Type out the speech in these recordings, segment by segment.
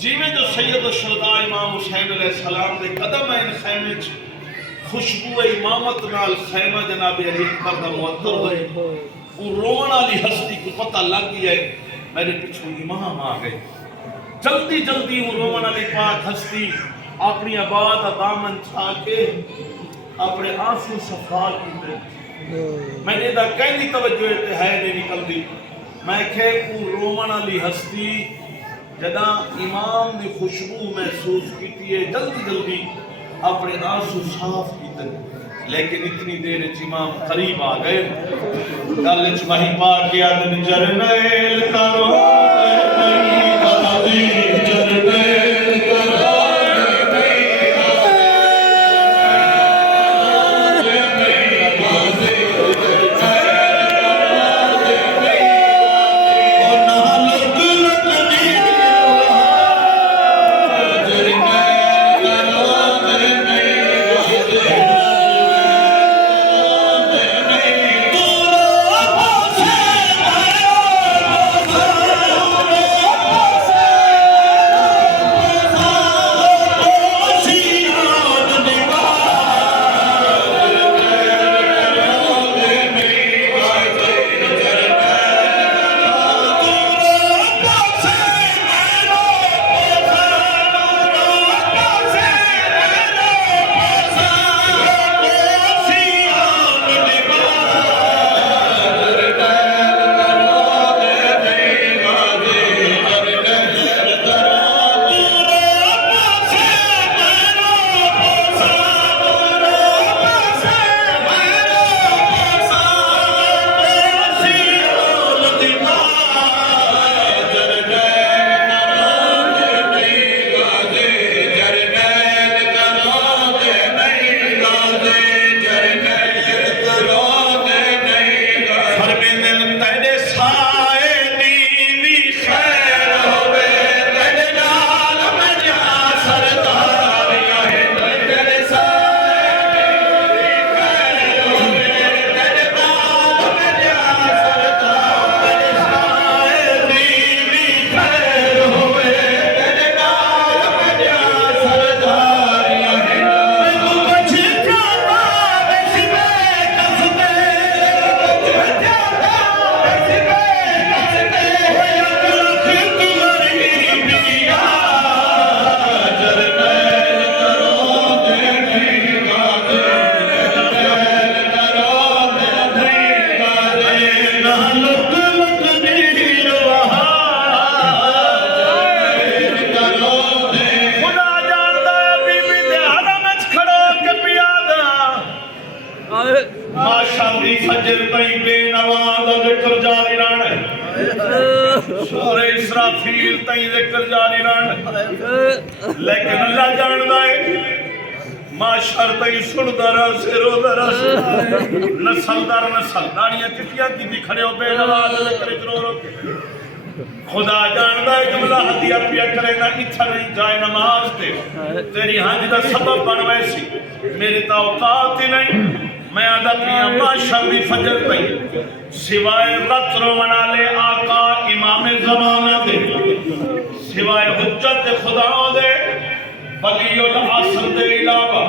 जिमें जो सैयद शुहदा इमाम हुसैन अलैहिस्सलाम दे कदम है इन खैमे च खुशबू इमामत नाल खैमा जनाब अली अकबर दा मुअत्तर होए वो रोवन वाली हस्ती को पता लग गया मेरे पिछू इमाम आ गए। जल्दी जल्दी वो रोवन वाली पाक हस्ती अपनी आबाद दा दामन छा के अपने आंसू सफा कीते। मैंने दा कहनी तवज्जो ते है नहीं निकलदी। मैं खे वो रोवन वाली हस्ती जदा इमाम की खुशबू महसूस की जल्दी जल्दी अपने आंसू साफ किए, लेकिन इतनी देर इमाम करीब आ गए। गल च वही पा के आदन जरनैल करो इसराफील तई जिक्र जारी रहन, लेकिन अल्लाह जानदा है माशर तई सुनदा रह सिरोदा रह नस्ल दर नस्ल दानियां चिट्टियां की खड़े हो बेनवाज जिक्र रो रो के खुदा जानदा है जुमला हदिया पिया करेगा इच्छा नहीं जाए नमाज ते तेरी हज दा सबब बन वैसी मेरे ता औकात ही नहीं। मैं आदा पिया माशर दी फजर तई सिवाय रत रोवण वाले आका इमाम ज़माना दे सिवाय हुज्जत खुदा दे वलीउल असर दे इलावा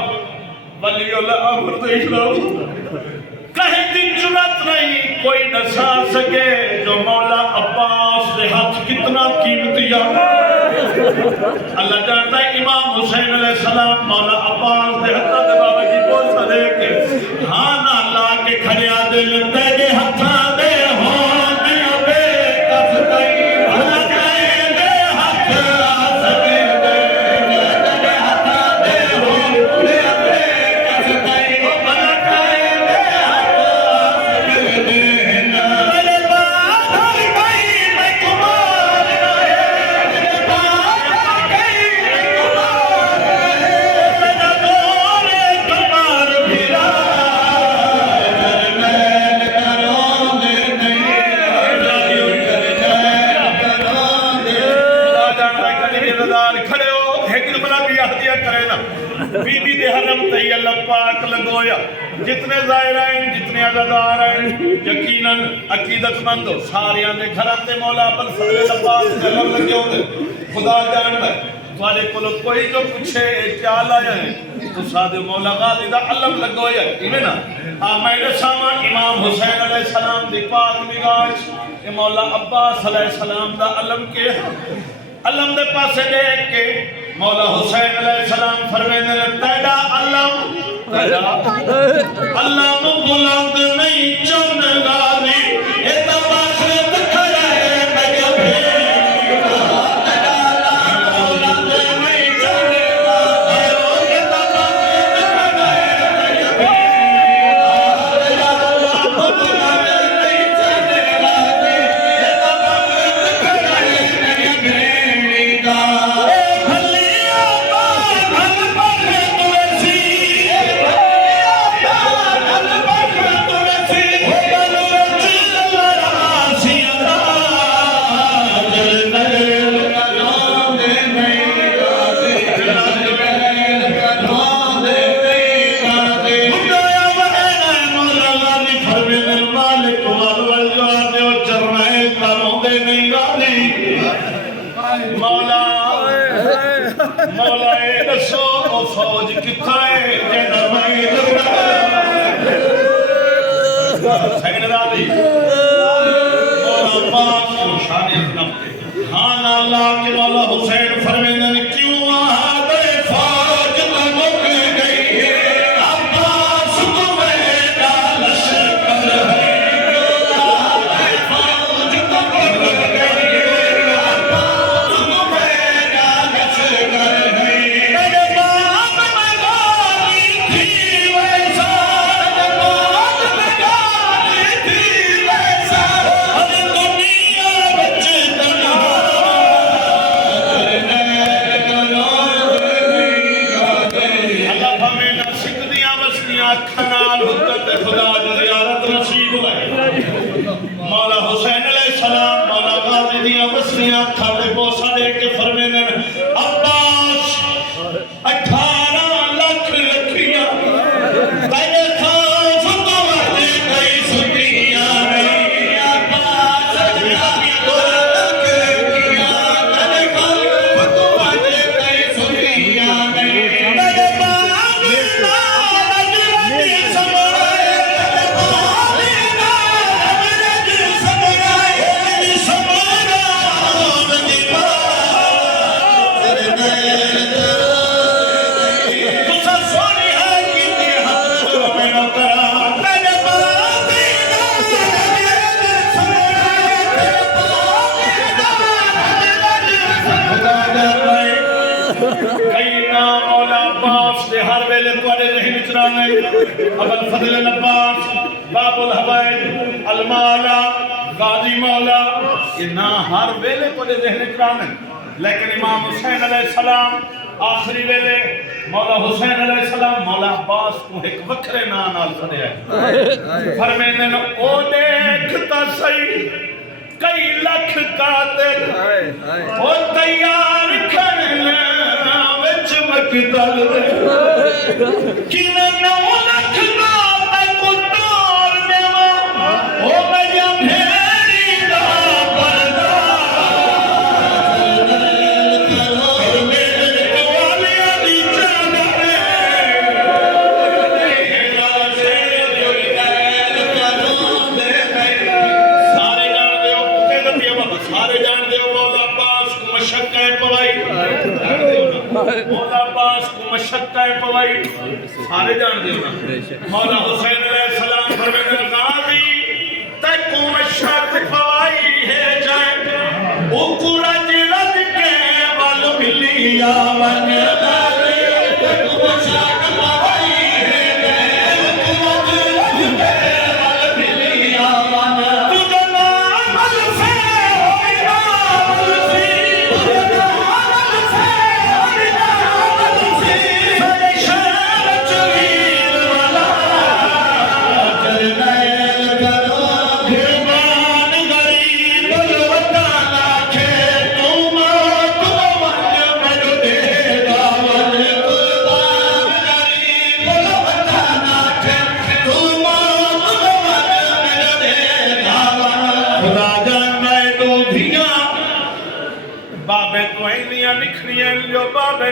वलीउल अमर दे इलावा कहीं दी जुरत नहीं कोई नसा सके जो मौला अब्बास दे हाथ कितना कीमती अल्लाह जानता है। इमाम हुसैन अलैहिस्सलाम मौला अब्बास दे हाथ दे बाबा जी बोल दे के हां ना ला के खड़िया दे लंदे के हथा दे हो नहीं बे कस कई भला जाए दे हाथ आ सके दे हथा दे हो नहीं बे कस कई भला जाए दे हाथ आ सके दे मेरे बात कई मैं कुमार रहे मेरे बात कई मैं कुमार रहे मेरा गोरे कमार भिरा खड़े हो एक जुमला भी हदिया करे ना बीबी दे हरम तई अल्लाह पाक लगोया जितने ज़ाहिर हैं जितने अज़ादार हैं यकीनन अकीदतमंद सारियां दे घरां ते मौला अब्बुल फजल अब्बास कलम लगे होंदे खुदा जानदा तुम्हारे कोल कोई जो पूछे क्या लाया है तो सादे मौला गाजी दा अलम लगोया इवें ना आ मैं दसावा इमाम हुसैन अलैहि सलाम दी पाक निगाह ए मौला अब्बास अलैहि सलाम दा अलम के अलम दे पासे देख के मौला हुसैन अलैहि सलाम फरमाते हैं तेरा अलम बुलंद नहीं चंदा नी ए तो आखिरत खड़ा है मौला मौला ए दसो ओ फौज किथे जेना मैं सेक्रेटरी मौला पाक को शान नफ्ते खान अल्लाह के मौला हुसैन फरमाते हैं क्यों आदे फौज न मुक गई है अब्बास तुम्हें लालच कर है मौला हुसैन अलैहिस्सलाम मौला गाजी दियां बस्तियां खाते पोसा दे के फरमाते हैं अब्बास 18 लाख लखियां तेरे खौफ तो वादे कई सुनिया नहीं अब्बास 2 लाख लखियां तेरे खौफ तो वादे कई सुनिया नहीं तेरे बाग नाल रज समाए अब्बुल फजल अब्बास बाबुल हवाइज अलमाला गाजी मौला ये ना हर वेले को ज़हन कराने लेकिन इमाम हुसैन अलैहिस्सलाम आखिरी वेले मौला हुसैन अलैहिस्सलाम मौला अब्बास को एक वखरे नाल सदया फरमाते हैं ओ देखता सही कई लख कातिल ओ तैयार करना विच मकदल किने 9 लाख ना तक तोड़ देवा ओ मेरा भेड़ी दा पर्दा मेरे वालिया दी चादर सारे जान दे कुत्ते दतिया बाबा सारे जान दे मौला अब्बास को मशक्कत पवाई मौला अब्बास को मशक्कत पवाई सारे जान दे मौला हुसैन अलैहिस्सलाम फरमाते हैं गाजी तक मशक्कत पवाई है जाए ओ कुरज रज के वल मिलिया वन तक मशक्कत पवाई है जाए कुरज रज के वल मिलिया वन तुझे नाम से होइना वलसी बाबे तो इंनियां निखरियां जो बाबे